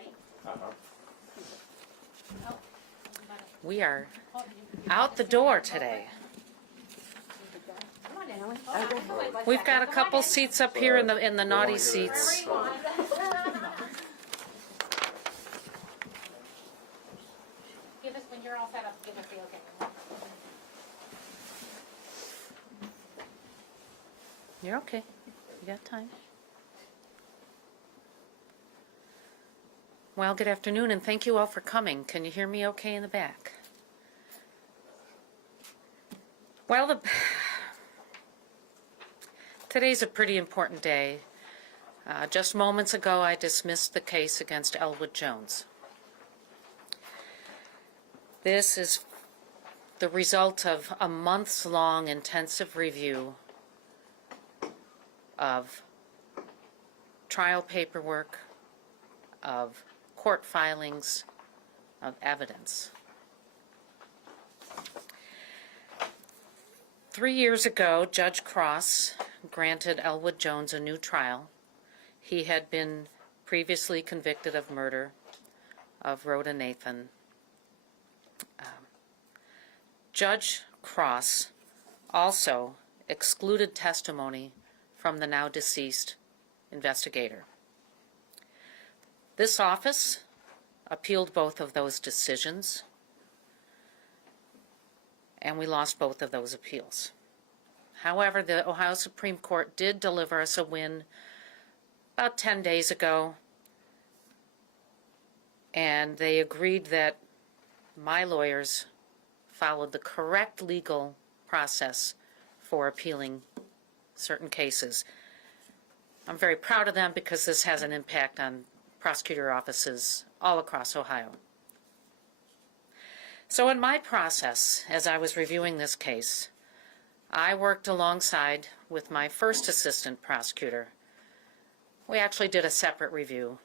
Ready? We are out the door today. Come on in. Oh, We've got a couple seats up here in the naughty seats. Rewind. Give us, when you're all set up, give us the okay. You're okay. You got time. Well, good afternoon, and thank you all for coming. Can you hear me okay in the back? Well, today's a pretty important day. Just moments ago, I dismissed the case against Elwood Jones. This is the result of a months-long intensive review of trial paperwork, of court filings, of evidence. 3 years ago, Judge Cross granted Elwood Jones a new trial. He had been previously convicted of murder of Rhoda Nathan. Judge Cross also excluded testimony from the now deceased investigator. This office appealed both of those decisions, and we lost both of those appeals. However, the Ohio Supreme Court did deliver us a win about 10 days ago, and they agreed that my lawyers followed the correct legal process for appealing certain cases. I'm very proud of them because this has an impact on prosecutor offices all across Ohio. So in my process, as I was reviewing this case, I worked alongside with my first assistant prosecutor. We actually did a separate review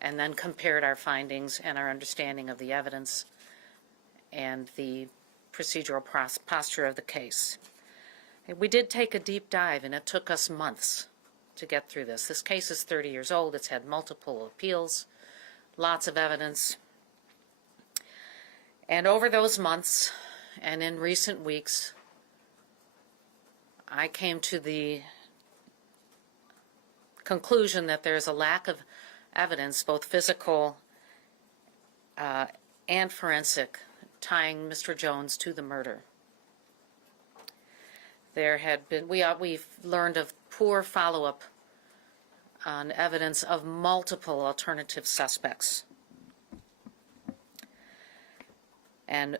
and then compared our findings and our understanding of the evidence and the procedural posture of the case. We did take a deep dive, and it took us months to get through this. This case is 30 years old. It's had multiple appeals, lots of evidence. And over those months, and in recent weeks, I came to the conclusion that there's a lack of evidence, both physical and forensic, tying Mr. Jones to the murder. There had been, we've learned of poor follow-up on evidence of multiple alternative suspects. And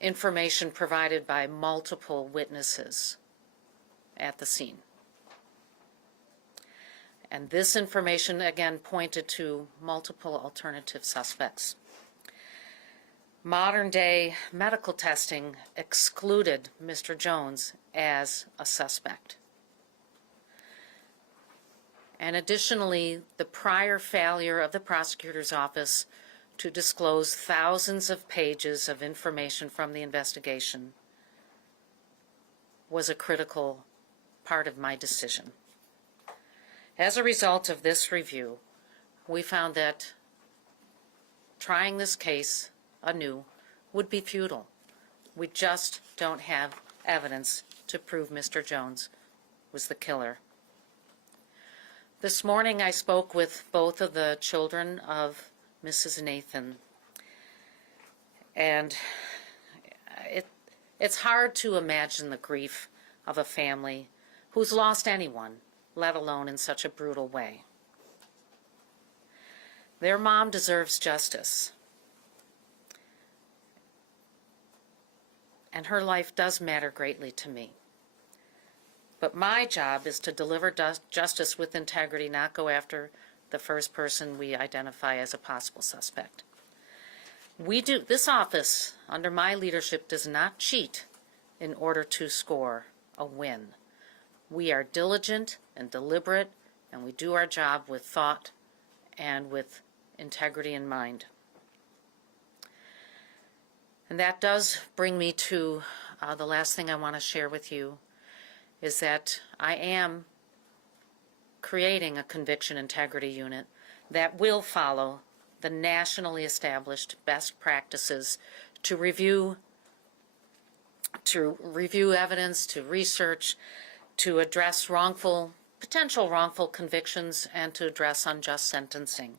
information provided by multiple witnesses at the scene. And this information, again, pointed to multiple alternative suspects. Modern-day medical testing excluded Mr. Jones as a suspect. And additionally, the prior failure of the prosecutor's office to disclose thousands of pages of information from the investigation was a critical part of my decision. As a result of this review, we found that trying this case anew would be futile. We just don't have evidence to prove Mr. Jones was the killer. This morning I spoke with both of the children of Mrs. Nathan, and it's hard to imagine the grief of a family who's lost anyone, let alone in such a brutal way. Their mom deserves justice, and her life does matter greatly to me. But my job is to deliver justice with integrity, not go after the first person we identify as a possible suspect. This office, under my leadership, does not cheat in order to score a win. We are diligent and deliberate, and we do our job with thought and with integrity in mind. And that does bring me to the last thing I want to share with you, is that I am creating a conviction integrity unit that will follow the nationally established best practices to review evidence, to research, to address potential wrongful convictions, and to address unjust sentencing.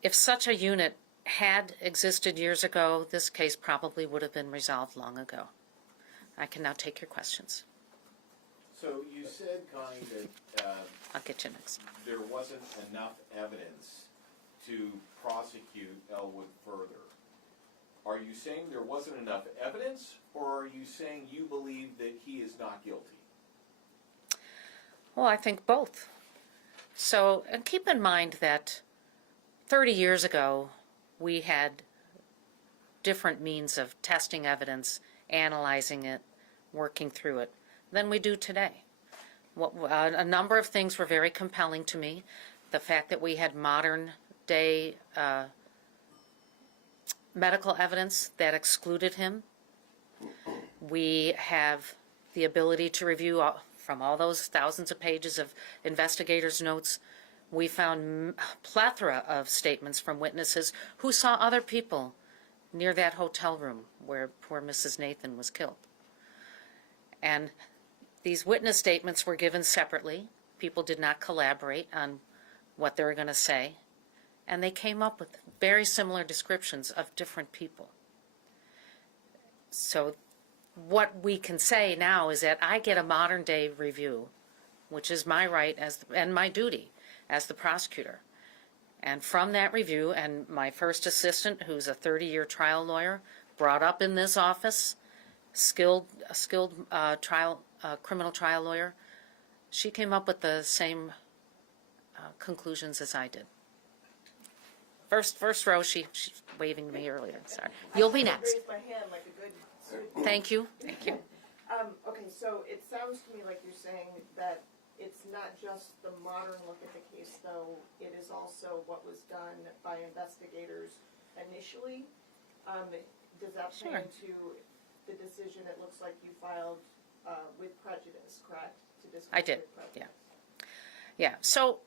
If such a unit had existed years ago, this case probably would have been resolved long ago. I can now take your questions. So you said, Connie, that I'll get you next. there wasn't enough evidence to prosecute Elwood further. Are you saying there wasn't enough evidence, or are you saying you believe that he is not guilty? Well, I think both. So, and keep in mind that 30 years ago, we had different means of testing evidence, analyzing it, working through it, than we do today. A number of things were very compelling to me. The fact that we had modern day medical evidence that excluded him. We have the ability to review from all those thousands of pages of investigators' notes. We found a plethora of statements from witnesses who saw other people near that hotel room where poor Mrs. Nathan was killed. And these witness statements were given separately. People did not collaborate on what they were going to say. And they came up with very similar descriptions of different people. So what we can say now is that I get a modern day review, which is my right and my duty as the prosecutor. And from that review, and my first assistant, who's a 30-year trial lawyer, brought up in this office, a skilled criminal trial lawyer, she came up with the same conclusions as I did. First row, she's waving to me earlier. Sorry. You'll be next. I raised my hand like a good student. Thank you. Thank you. Okay, so it sounds to me like you're saying that it's not just the modern look at the case, though. It is also what was done by investigators initially. Does that play Sure. into the decision? It looks like you filed with prejudice, correct? To dismiss I did, with prejudice. Yeah. So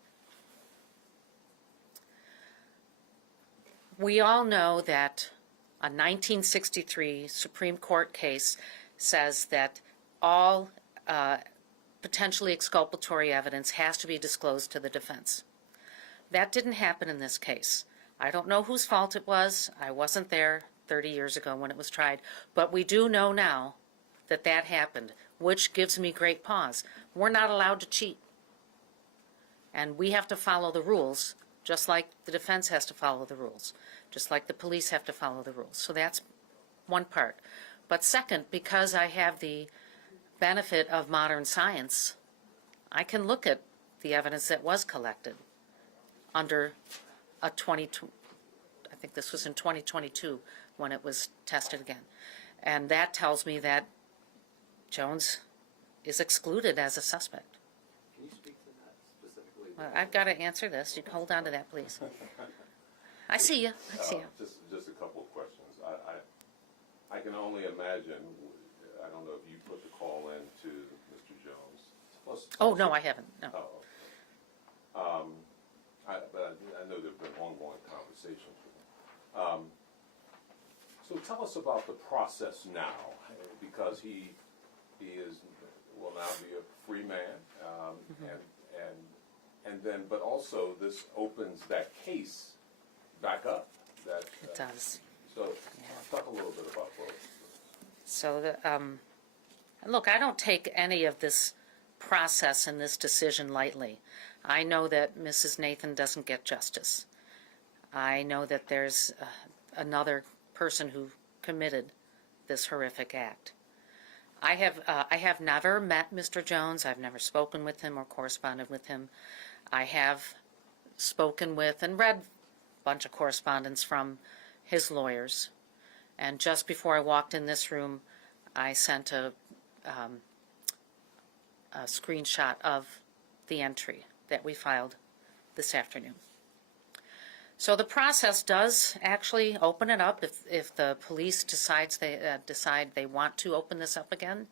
we all know that a 1963 Supreme Court case says that all potentially exculpatory evidence has to be disclosed to the defense. That didn't happen in this case. I don't know whose fault it was. I wasn't there 30 years ago when it was tried. But we do know now that that happened, which gives me great pause. We're not allowed to cheat. And we have to follow the rules, just like the defense has to follow the rules, just like the police have to follow the rules. So that's one part. But second, because I have the benefit of modern science, I can look at the evidence that was collected under I think this was in 2022 when it was tested again. And that tells me that Jones is excluded as a suspect. Can you speak to that specifically? Well, I've got to answer this. You can hold on to that, please. I see you. I see you. Just a couple of questions. I can only imagine, I don't know if you put the call in to Mr. Jones. Oh, no, I haven't. No. Oh, okay. But I know there have been ongoing conversations with him. So tell us about the process now, because he will now be a free man, and then, but also this opens that case back up. It does. So talk a little bit about both. So, look, I don't take any of this process and this decision lightly. I know that Mrs. Nathan doesn't get justice. I know that there's another person who committed this horrific act. I have never met Mr. Jones. I've never spoken with him or corresponded with him. I have spoken with and read a bunch of correspondence from his lawyers. And just before I walked in this room, I sent a screenshot of the entry that we filed this afternoon. So the process does actually open it up. If the police decide they want to open this up again,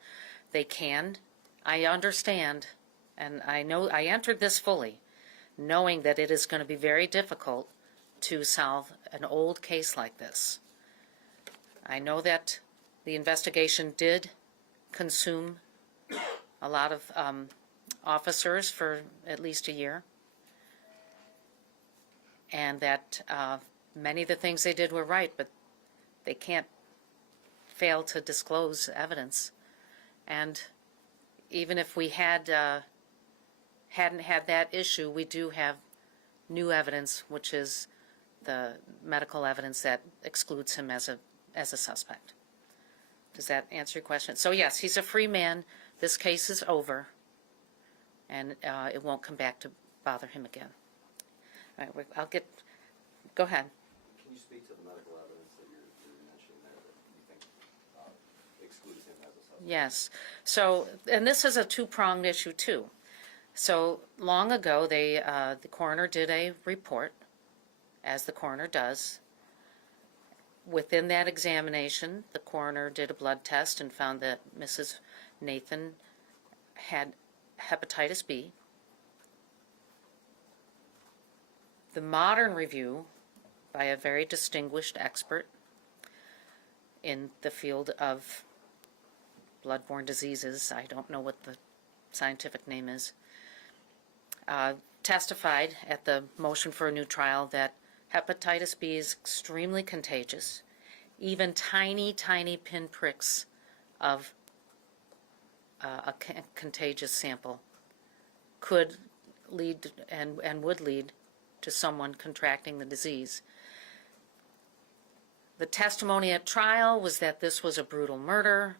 they can. I understand And I know I entered this fully, knowing that it is going to be very difficult to solve an old case like this. I know that the investigation did consume a lot of officers for at least a year, and that many of the things they did were right, but they can't fail to disclose evidence. And even if we hadn't had that issue, we do have new evidence, which is the medical evidence that excludes him as a suspect. Does that answer your question? So yes, he's a free man. This case is over, and it won't come back to bother him again. All right, go ahead. Can you speak to the medical evidence that you're mentioning there that you think excludes him as a suspect? Yes. So, and this is a two-pronged issue too. So long ago, the coroner did a report, as the coroner does. Within that examination, the coroner did a blood test and found that Mrs. Nathan had hepatitis B. The modern review by a very distinguished expert in the field of bloodborne diseases, I don't know what the scientific name is, testified at the motion for a new trial that hepatitis B is extremely contagious. Even tiny, tiny pinpricks of a contagious sample could lead and would lead to someone contracting the disease. The testimony at trial was that this was a brutal murder,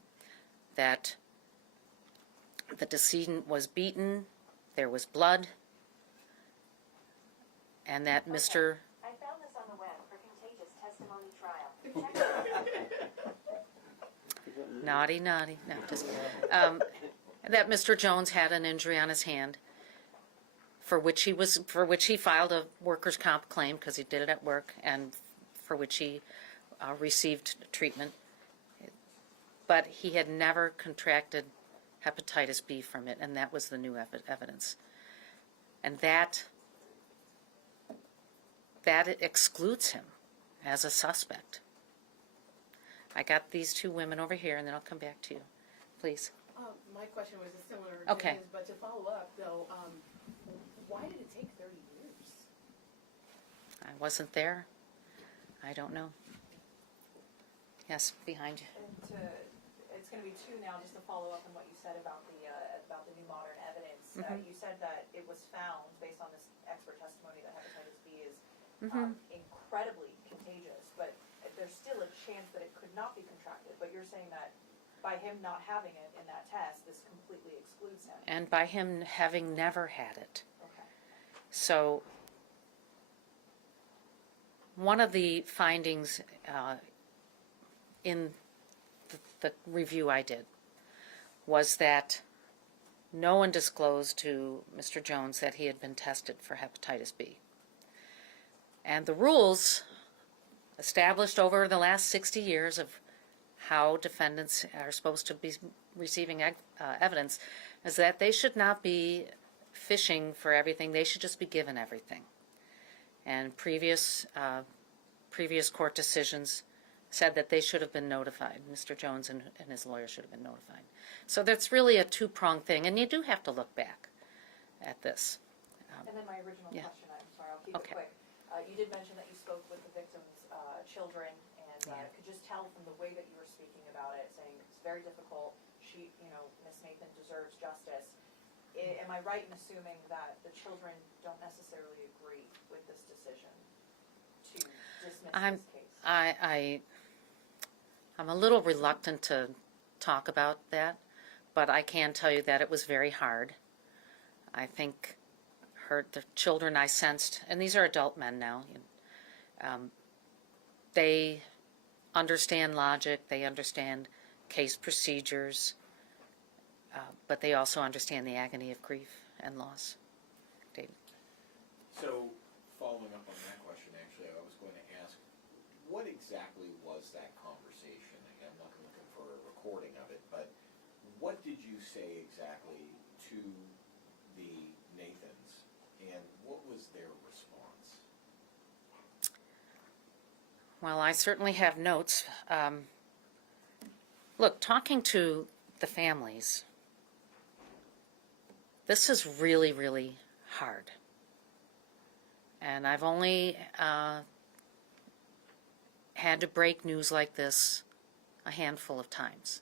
that the decedent was beaten, there was blood, and that Mr. I found this on the web for contagious testimony trial. Naughty, naughty. No, just that Mr. Jones had an injury on his hand, for which he filed a workers' comp claim because he did it at work, and for which he received treatment. But he had never contracted hepatitis B from it, and that was the new evidence. And that excludes him as a suspect. I got these two women over here, and then I'll come back to you. Please. My question was similar Okay. to his, but to follow up, though, why did it take 30 years? I wasn't there. I don't know. Yes, behind you. It's going to be two now, just to follow up on what you said about the new modern evidence. Mhm. You said that it was found, based on this expert testimony, that hepatitis B is incredibly contagious, but there's still a chance that it could not be contracted. But you're saying that by him not having it in that test, this completely excludes him. And by him having never had it. Okay. So one of the findings in the review I did was that no one disclosed to Mr. Jones that he had been tested for hepatitis B. And the rules established over the last 60 years of how defendants are supposed to be receiving evidence is that they should not be fishing for everything. They should just be given everything. And previous court decisions said that they should have been notified. Mr. Jones and his lawyer should have been notified. So that's really a two-pronged thing, and you do have to look back at this. And then my original Yeah. question, I'm sorry, I'll keep Okay. it quick. You did mention that you spoke with the victim's children, and Yeah. could just tell from the way that you were speaking about it, saying it's very difficult, Miss Nathan deserves justice. Am I right in assuming that the children don't necessarily agree with this decision to dismiss this case? I'm a little reluctant to talk about that, but I can tell you that it was very hard. I think the children I sensed, and these are adult men now, they understand logic, they understand case procedures, but they also understand the agony of grief and loss. David? So, following up on that question, actually, I was going to ask, what exactly was that conversation? Again, I'm not looking for a recording of it, but what did you say exactly to what was their response? Well, I certainly have notes. Look, talking to the families, this is really, really hard. And I've only had to break news like this a handful of times.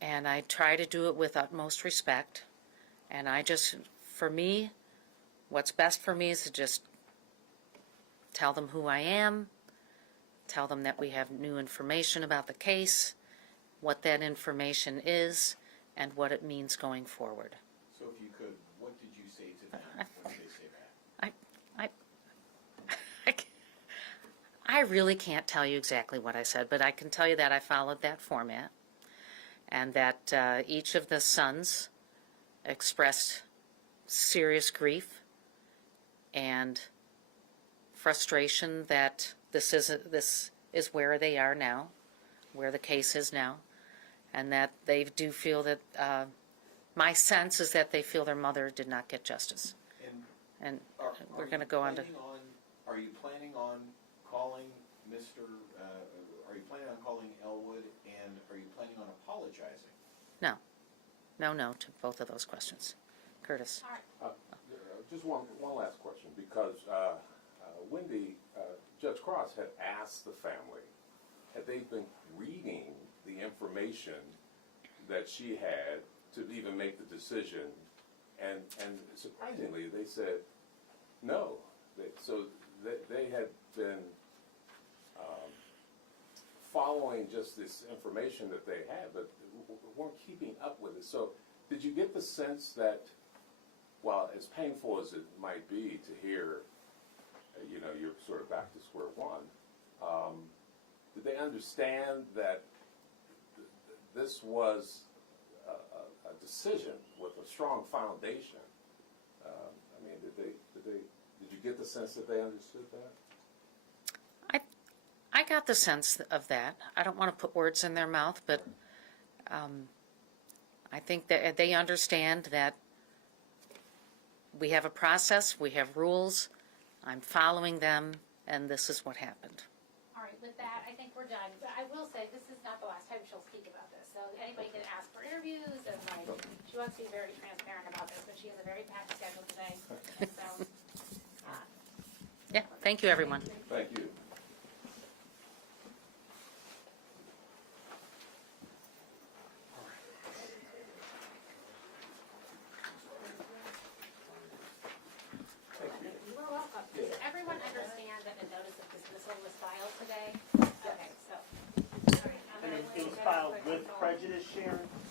And I try to do it with utmost respect. And for me, what's best for me is to just tell them who I am, tell them that we have new information about the case, what that information is, and what it means going forward. So if you could, what did you say to them? What did they say back? I really can't tell you exactly what I said, but I can tell you that I followed that format, and that each of the sons expressed serious grief and frustration that this is where they are now, where the case is now, and that they do feel that, my sense is that they feel their mother did not get justice. And we're going to go on to... Are you planning on calling are you planning on calling Elwood, and are you planning on apologizing? No to both of those questions. Curtis? All right. Just one last question, because Wendy, Judge Cross had asked the family, had they been reading the information that she had to even make the decision, and surprisingly, they said no. So they had been following just this information that they had, but weren't keeping up with it. So did you get the sense that, while as painful as it might be to hear, you're sort of back to square one, did they understand that this was a decision with a strong foundation? Did you get the sense that they understood that? I got the sense of that. I don't want to put words in their mouth, but I think that they understand that we have a process, we have rules, I'm following them, and this is what happened. All right, with that, I think we're done. But I will say, this is not the last time she'll speak about this. So anybody can ask for interviews, and she wants to be very transparent about this, but she has a very packed schedule today. So, Yeah, thank you, everyone. Thank you. you are welcome. Does everyone understand that the notice of dismissal was filed today? Okay, so. All right, I'm And gonna it was leave filed quick with control. prejudice, Sharon?